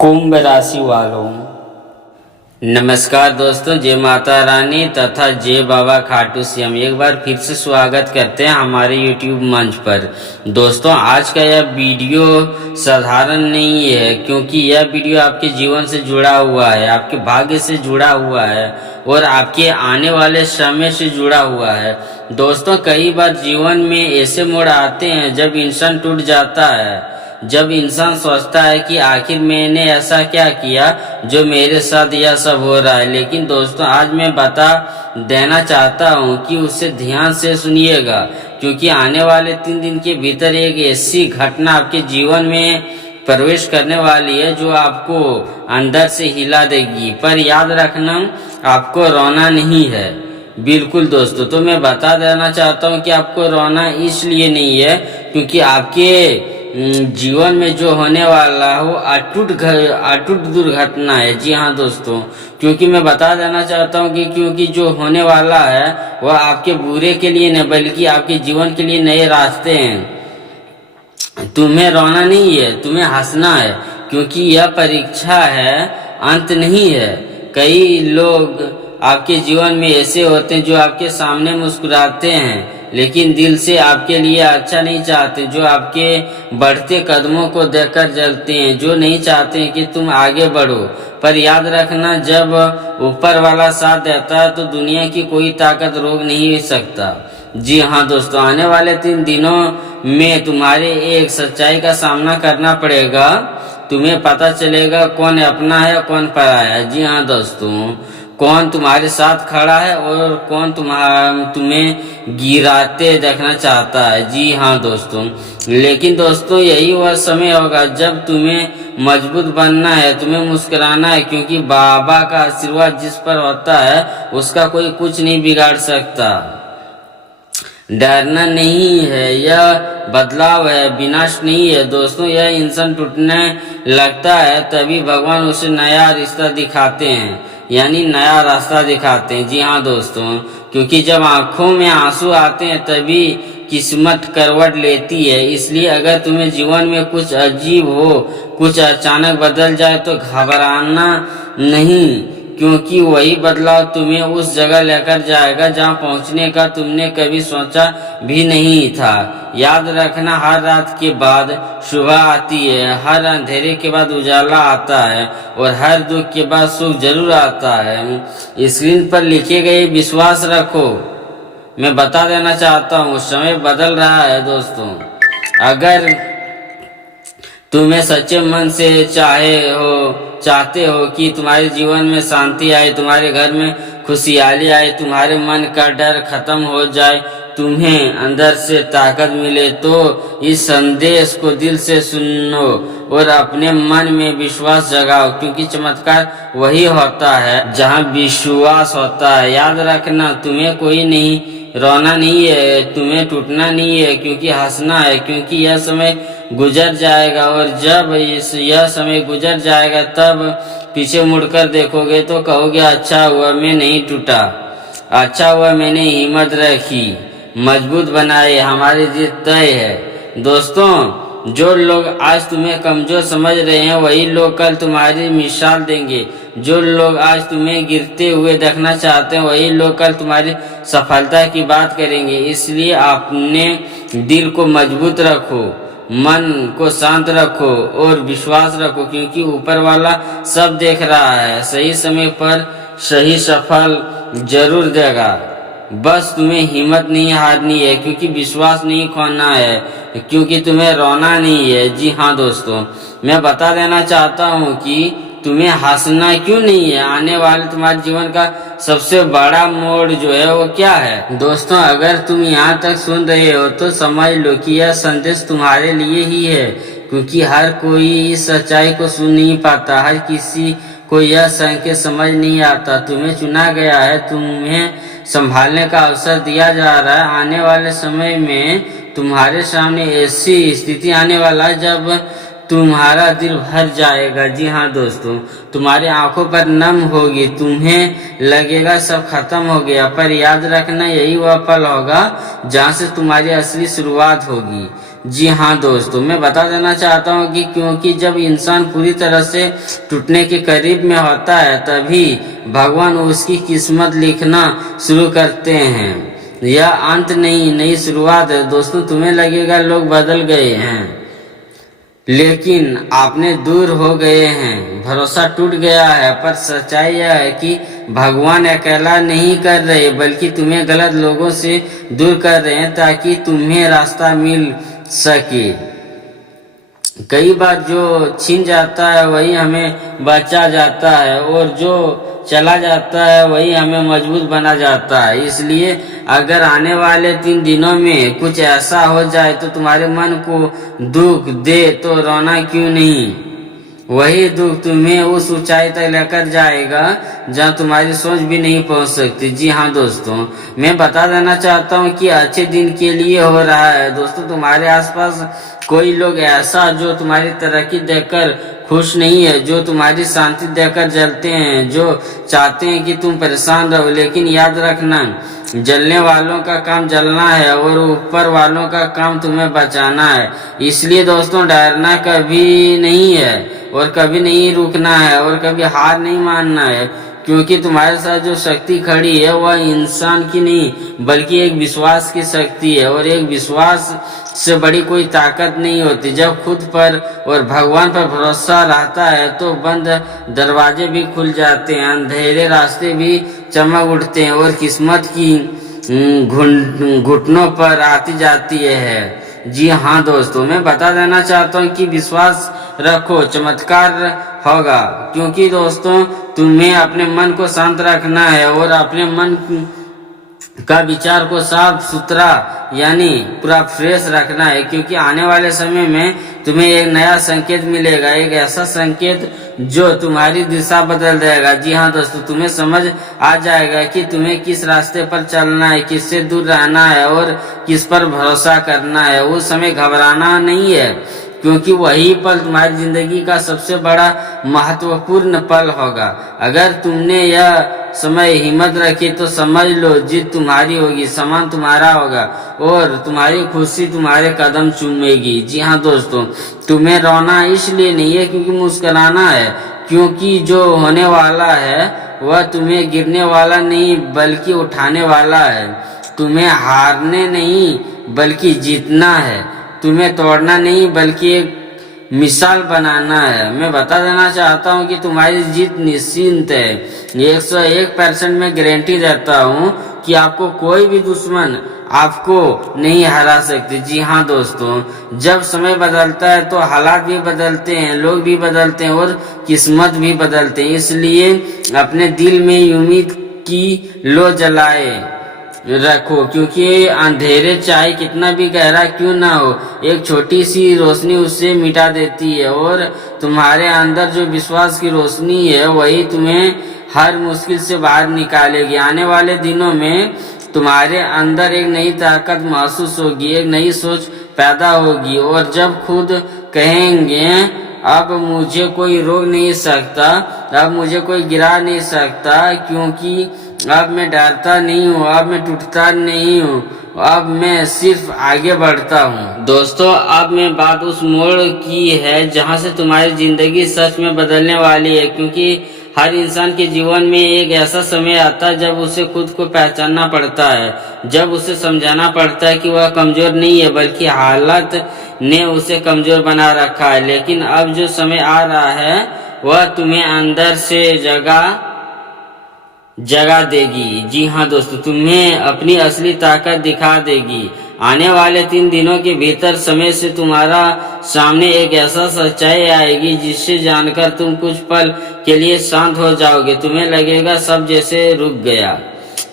कुंभ राशि वालों, नमस्कार दोस्तों। जय माता रानी तथा जय बाबा खाटू श्याम। एक बार फिर से स्वागत करते हैं हमारे YouTube मंच पर। दोस्तों, आज का यह वीडियो साधारण नहीं है, क्योंकि यह वीडियो आपके जीवन से जुड़ा हुआ है, आपके भाग्य से जुड़ा हुआ है और आपके आने वाले समय से जुड़ा हुआ है। दोस्तों, कई बार जीवन में ऐसे मोड़ आते हैं जब इंसान टूट जाता है, जब इंसान सोचता है कि आखिर मैंने ऐसा क्या किया जो मेरे साथ यह सब हो रहा है। लेकिन दोस्तों, आज मैं बता देना चाहता हूँ कि उसे ध्यान से सुनिएगा, क्योंकि आने वाले 3 दिन के भीतर एक ऐसी घटना आपके जीवन में प्रवेश करने वाली है जो आपको अंदर से हिला देगी। पर याद रखना, आपको रोना नहीं है। बिल्कुल दोस्तों, तो मैं बता देना चाहता हूँ कि आपको रोना इसलिए नहीं है क्योंकि आपके जीवन में जो होने वाला हो अटूट दुर्घटना है। जी हाँ दोस्तों, क्योंकि मैं बता देना चाहता हूँ कि क्योंकि जो होने वाला है वह आपके बुरे के लिए नहीं बल्कि आपके जीवन के लिए नए रास्ते हैं। तुम्हें रोना नहीं है, तुम्हें हंसना है, क्योंकि यह परीक्षा है, अंत नहीं है। कई लोग आपके जीवन में ऐसे होते हैं जो आपके सामने मुस्कुराते हैं लेकिन दिल से आपके लिए अच्छा नहीं चाहते, जो आपके बढ़ते कदमों को देखकर जलते हैं, जो नहीं चाहते कि तुम आगे बढ़ो। पर याद रखना, जब ऊपर वाला साथ देता है तो दुनिया की कोई ताकत रोक नहीं सकता। जी हाँ दोस्तों, आने वाले 3 दिनों में तुम्हारे एक सच्चाई का सामना करना पड़ेगा। तुम्हें पता चलेगा कौन अपना है कौन पराया है। जी हाँ दोस्तों, कौन तुम्हारे साथ खड़ा है और कौन तुम्हें गिराते देखना चाहता है। जी हाँ दोस्तों, लेकिन दोस्तों यही वह समय होगा जब तुम्हें मजबूत बनना है, तुम्हें मुस्कुराना है, क्योंकि बाबा का आशीर्वाद जिस पर होता है उसका कोई कुछ नहीं बिगाड़ सकता। डरना नहीं है, यह बदलाव है, विनाश नहीं है। दोस्तों, यह इंसान टूटने लगता है तभी भगवान उसे नया रिश्ता दिखाते हैं, यानी नया रास्ता दिखाते हैं। जी हाँ दोस्तों, क्योंकि जब आंखों में आंसू आते हैं तभी किस्मत करवट लेती है। इसलिए अगर तुम्हें जीवन में कुछ अजीब हो, कुछ अचानक बदल जाए तो घबराना नहीं, क्योंकि वही बदलाव तुम्हें उस जगह लेकर जाएगा जहां पहुंचने का तुमने कभी सोचा भी नहीं था। याद रखना, हर रात के बाद सुबह आती है, हर अंधेरे के बाद उजाला आता है और हर दुख के बाद सुख जरूर आता है। स्क्रीन पर लिखे गए विश्वास रखो। मैं बता देना चाहता हूँ, समय बदल रहा है दोस्तों। अगर तुम्हें सच्चे मन से चाहते हो कि तुम्हारे जीवन में शांति आए, तुम्हारे घर में खुशहाली आए, तुम्हारे मन का डर खत्म हो जाए, तुम्हें अंदर से ताकत मिले, तो इस संदेश को दिल से सुनो और अपने मन में विश्वास जगाओ, क्योंकि चमत्कार वही होता है जहां विश्वास होता है। याद रखना, तुम्हें कोई नहीं रोना नहीं है, तुम्हें टूटना नहीं है, क्योंकि हंसना है, क्योंकि यह समय गुजर जाएगा और जब यह समय गुजर जाएगा तब पीछे मुड़कर देखोगे तो कहोगे अच्छा हुआ मैं नहीं टूटा, अच्छा हुआ मैंने हिम्मत रखी, मजबूत बनाए, हमारी जीत तय है। दोस्तों, जो लोग आज तुम्हें कमजोर समझ रहे हैं वही लोग कल तुम्हारी मिसाल देंगे। जो लोग आज तुम्हें गिरते हुए देखना चाहते हैं वही लोग कल तुम्हारी सफलता की बात करेंगे। इसलिए अपने दिल को मजबूत रखो, मन को शांत रखो और विश्वास रखो, क्योंकि ऊपर वाला सब देख रहा है। सही समय पर सही सफल जरूर देगा। बस तुम्हें हिम्मत नहीं हारनी है, क्योंकि विश्वास नहीं खोना है, क्योंकि तुम्हें रोना नहीं है। जी हाँ दोस्तों, मैं बता देना चाहता हूँ कि तुम्हें हंसना क्यों नहीं है। आने वाले तुम्हारे जीवन का सबसे बड़ा मोड़ जो है वो क्या है। दोस्तों, अगर तुम यहाँ तक सुन रहे हो तो समझ लो कि यह संदेश तुम्हारे लिए ही है, क्योंकि हर कोई इस सच्चाई को सुन नहीं पाता, हर किसी को यह संकेत समझ नहीं आता। तुम्हें चुना गया है, तुम्हें संभालने का अवसर दिया जा रहा है। आने वाले समय में तुम्हारे सामने ऐसी स्थिति आने वाला है जब तुम्हारा दिल भर जाएगा। जी हाँ दोस्तों, तुम्हारी आंखों पर नम होगी, तुम्हें लगेगा सब खत्म हो गया। पर याद रखना, यही वह पल होगा जहाँ से तुम्हारी असली शुरुआत होगी। जी हाँ दोस्तों, मैं बता देना चाहता हूँ कि क्योंकि जब इंसान पूरी तरह से टूटने के करीब में होता है तभी भगवान उसकी किस्मत लिखना शुरू करते हैं। यह अंत नहीं, नई शुरुआत है। दोस्तों, तुम्हें लगेगा लोग बदल गए हैं, लेकिन आपने दूर हो गए हैं, भरोसा टूट गया है। पर सच्चाई यह है कि भगवान अकेला नहीं कर रहे, बल्कि तुम्हें गलत लोगों से दूर कर रहे हैं ताकि तुम्हें रास्ता मिल सके। कई बार जो छिन जाता है वही हमें बचा जाता है, और जो चला जाता है वही हमें मजबूत बना जाता है। इसलिए अगर आने वाले 3 दिनों में कुछ ऐसा हो जाए तो तुम्हारे मन को दुख दे तो रोना क्यों नहीं। वही दुख तुम्हें उस ऊंचाई तक लेकर जाएगा जहां तुम्हारी सोच भी नहीं पहुंच सकती। जी हाँ दोस्तों, मैं बता देना चाहता हूँ कि अच्छे दिन के लिए हो रहा है। दोस्तों, तुम्हारे आसपास कोई लोग ऐसा जो तुम्हारी तरक्की देखकर खुश नहीं है, जो तुम्हारी शांति देखकर जलते हैं, जो चाहते हैं कि तुम परेशान रहो। लेकिन याद रखना, जलने वालों का काम जलना है और ऊपर वालों का काम तुम्हें बचाना है। इसलिए दोस्तों, डरना कभी नहीं है और कभी नहीं रुकना है और कभी हार नहीं मानना है, क्योंकि तुम्हारे साथ जो शक्ति खड़ी है वह इंसान की नहीं बल्कि एक विश्वास की शक्ति है, और एक विश्वास से बड़ी कोई ताकत नहीं होती। जब खुद पर और भगवान पर भरोसा रहता है तो बंद दरवाजे भी खुल जाते हैं, अंधेरे रास्ते भी चमक उठते हैं और किस्मत की घुटनों पर आती जाती है। जी हाँ दोस्तों, मैं बता देना चाहता हूँ कि विश्वास रखो, चमत्कार होगा। क्योंकि दोस्तों, तुम्हें अपने मन को शांत रखना है और अपने मन का विचार को साफ सुथरा यानी पूरा फ्रेश रखना है, क्योंकि आने वाले समय में तुम्हें एक नया संकेत मिलेगा, एक ऐसा संकेत जो तुम्हारी दिशा बदल देगा। जी हाँ दोस्तों, तुम्हें समझ आ जाएगा कि तुम्हें किस रास्ते पर चलना है, किससे दूर रहना है और किस पर भरोसा करना है। उस समय घबराना नहीं है, क्योंकि वही पल तुम्हारी जिंदगी का सबसे बड़ा महत्वपूर्ण पल होगा। अगर तुमने यह समय हिम्मत रखी तो समझ लो जीत तुम्हारी होगी, सम्मान तुम्हारा होगा और तुम्हारी खुशी तुम्हारे कदम चूमेगी। जी हाँ दोस्तों, तुम्हें रोना इसलिए नहीं है क्योंकि मुस्कुराना है, क्योंकि जो होने वाला है वह तुम्हें गिरने वाला नहीं बल्कि उठाने वाला है। तुम्हें हारने नहीं बल्कि जीतना है, तुम्हें तोड़ना नहीं बल्कि एक मिसाल बनाना है। मैं बता देना चाहता हूँ कि तुम्हारी जीत निश्चिंत है। 101% में गारंटी देता हूँ कि आपको कोई भी दुश्मन आपको नहीं हरा सकते। जी हाँ दोस्तों, जब समय बदलता है तो हालात भी बदलते हैं, लोग भी बदलते हैं और किस्मत भी बदलते हैं। इसलिए अपने दिल में उम्मीद की लो जलाए रखो, क्योंकि अंधेरे चाहे कितना भी गहरा क्यों ना हो, एक छोटी सी रोशनी उससे मिटा देती है। और तुम्हारे अंदर जो विश्वास की रोशनी है वही तुम्हें हर मुश्किल से बाहर निकालेगी। आने वाले दिनों में तुम्हारे अंदर एक नई ताकत महसूस होगी, एक नई सोच पैदा होगी, और जब खुद कहेंगे अब मुझे कोई रोक नहीं सकता, अब मुझे कोई गिरा नहीं सकता, क्योंकि अब मैं डरता नहीं हूँ, अब मैं टूटता नहीं हूँ, अब मैं सिर्फ आगे बढ़ता हूँ। दोस्तों, अब मैं बात उस मोड़ की है जहाँ से तुम्हारी जिंदगी सच में बदलने वाली है, क्योंकि हर इंसान के जीवन में एक ऐसा समय आता है जब उसे खुद को पहचानना पड़ता है, जब उसे समझाना पड़ता है कि वह कमजोर नहीं है बल्कि हालत ने उसे कमजोर बना रखा है। लेकिन अब जो समय आ रहा है वह तुम्हें अंदर से जगा देगी। जी हाँ दोस्तों, तुम्हें अपनी असली ताकत दिखा देगी। आने वाले 3 दिनों के भीतर समय से तुम्हारा सामने एक ऐसा सच्चाई आएगी जिससे जानकर तुम कुछ पल के लिए शांत हो जाओगे। तुम्हें लगेगा सब जैसे रुक गया।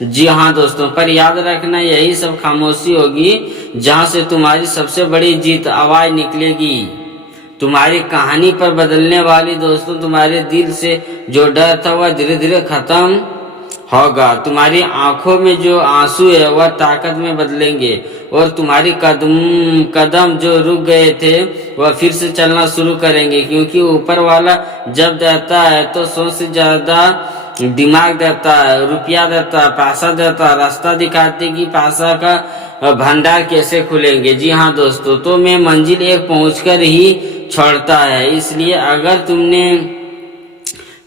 जी हाँ दोस्तों, पर याद रखना यही सब खामोशी होगी जहाँ से तुम्हारी सबसे बड़ी जीत आवाज निकलेगी। तुम्हारी कहानी पर बदलने वाली दोस्तों, तुम्हारे दिल से जो डर था वह धीरे धीरे खत्म होगा। तुम्हारी आंखों में जो आंसू है वह ताकत में बदलेंगे और तुम्हारी कदम जो रुक गए थे वह फिर से चलना शुरू करेंगे, क्योंकि ऊपर वाला जब देता है तो सोच से ज्यादा दिमाग देता है, रुपया देता है, पैसा देता है, रास्ता दिखाते कि पैसा का भंडार कैसे खुलेंगे। जी हाँ दोस्तों, तो मैं मंजिल एक पहुंचकर ही छोड़ता है। इसलिए अगर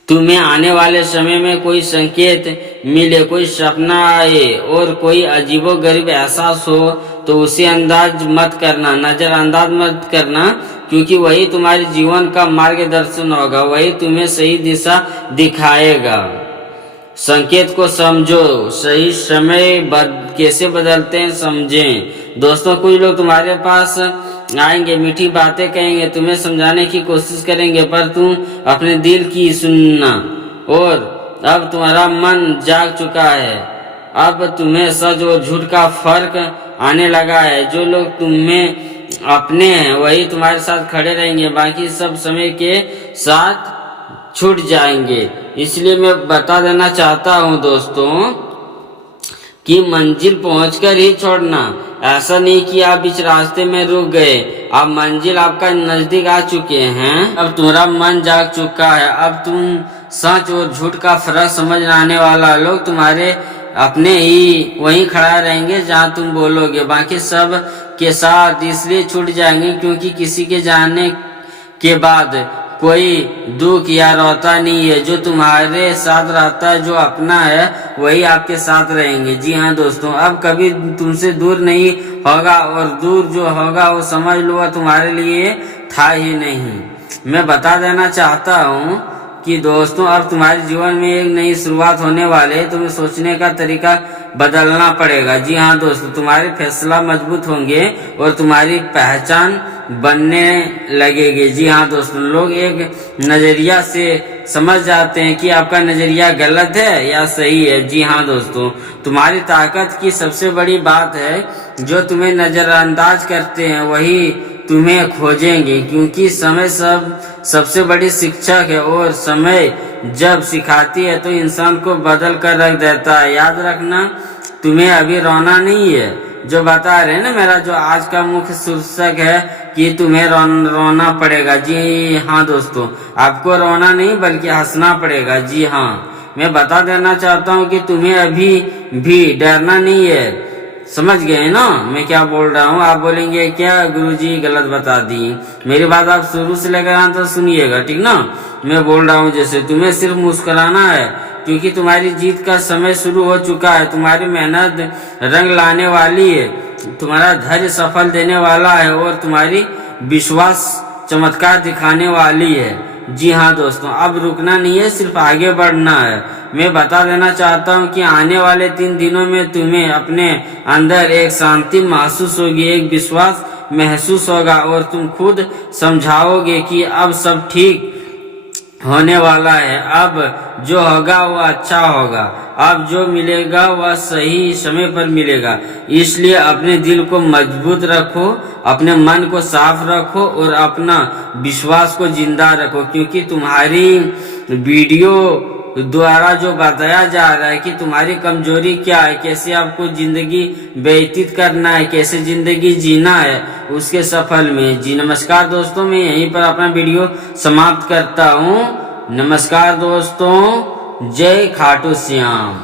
तुम्हें आने वाले समय में कोई संकेत मिले, कोई सपना आए और कोई अजीबोगरीब एहसास हो, तो उसे नजरअंदाज मत करना, क्योंकि वही तुम्हारे जीवन का मार्गदर्शन होगा, वही तुम्हें सही दिशा दिखाएगा। संकेत को समझो, सही समय कैसे बदलते हैं समझें। दोस्तों, कुछ लोग तुम्हारे पास आएंगे, मीठी बातें कहेंगे, तुम्हें समझाने की कोशिश करेंगे, पर तुम अपने दिल की सुनना। और अब तुम्हारा मन जाग चुका है, अब तुम्हें सच और झूठ का फर्क आने लगा है। जो लोग तुम्हें अपने हैं वही तुम्हारे साथ खड़े रहेंगे, बाकी सब समय के साथ छूट जाएंगे। इसलिए मैं बता देना चाहता हूँ दोस्तों कि मंजिल पहुंचकर ही छोड़ना। ऐसा नहीं कि आप बीच रास्ते में रुक गए, अब मंजिल आपका नजदीक आ चुके हैं। अब तुम्हारा मन जाग चुका है, अब तुम सच और झूठ का फर्क समझ आने वाला। लोग तुम्हारे अपने ही वहीं खड़ा रहेंगे जहां तुम बोलोगे, बाकी सब के साथ इसलिए छूट जाएंगे क्योंकि किसी के जाने के बाद कोई दुख या रोता नहीं है। जो तुम्हारे साथ रहता है, जो अपना है, वही आपके साथ रहेंगे। जी हाँ दोस्तों, अब कभी तुमसे दूर नहीं होगा, और दूर जो होगा वो समझ लो तुम्हारे लिए था ही नहीं। मैं बता देना चाहता हूँ कि दोस्तों, अब तुम्हारे जीवन में एक नई शुरुआत होने वाले है, तुम्हें सोचने का तरीका बदलना पड़ेगा। जी हाँ दोस्तों, तुम्हारे फैसला मजबूत होंगे और तुम्हारी पहचान बनने लगेगी। जी हाँ दोस्तों, लोग एक नजरिया से समझ जाते हैं कि आपका नजरिया गलत है या सही है। जी हाँ दोस्तों, तुम्हारी ताकत की सबसे बड़ी बात है, जो तुम्हें नजरअंदाज करते हैं वही तुम्हें खोजेंगे, क्योंकि समय सबसे बड़ी शिक्षक है, और समय जब सिखाती है तो इंसान को बदल कर रख देता है। याद रखना, तुम्हें अभी रोना नहीं है, जो बता रहे हैं ना, मेरा जो आज का मुख्य शीर्षक है कि तुम्हें रोना पड़ेगा। जी हाँ दोस्तों, आपको रोना नहीं बल्कि हंसना पड़ेगा। जी हाँ, मैं बता देना चाहता हूँ कि तुम्हें अभी भी डरना नहीं है। समझ गए ना मैं क्या बोल रहा हूँ। आप बोलेंगे क्या गुरुजी गलत बता दी, मेरी बात आप शुरू से लेकर यहाँ तक सुनिएगा, ठीक ना। मैं बोल रहा हूँ जैसे तुम्हें सिर्फ मुस्कुराना है, क्योंकि तुम्हारी जीत का समय शुरू हो चुका है। तुम्हारी मेहनत रंग लाने वाली है, तुम्हारा धैर्य सफल देने वाला है, और तुम्हारी विश्वास चमत्कार दिखाने वाली है। जी हाँ दोस्तों, अब रुकना नहीं है, सिर्फ आगे बढ़ना है। मैं बता देना चाहता हूँ कि आने वाले 3 दिनों में तुम्हें अपने अंदर एक शांति महसूस होगी, एक विश्वास महसूस होगा, और तुम खुद समझाओगे कि अब सब ठीक होने वाला है। अब जो होगा वो अच्छा होगा, अब जो मिलेगा वह सही समय पर मिलेगा। इसलिए अपने दिल को मजबूत रखो, अपने मन को साफ रखो, और अपना विश्वास को जिंदा रखो, क्योंकि तुम्हारी वीडियो द्वारा जो बताया जा रहा है कि तुम्हारी कमजोरी क्या है, कैसे आपको जिंदगी व्यतीत करना है, कैसे जिंदगी जीना है उसके सफल में। जी नमस्कार दोस्तों, मैं यहीं पर अपना वीडियो समाप्त करता हूँ। नमस्कार दोस्तों, जय खाटू श्याम।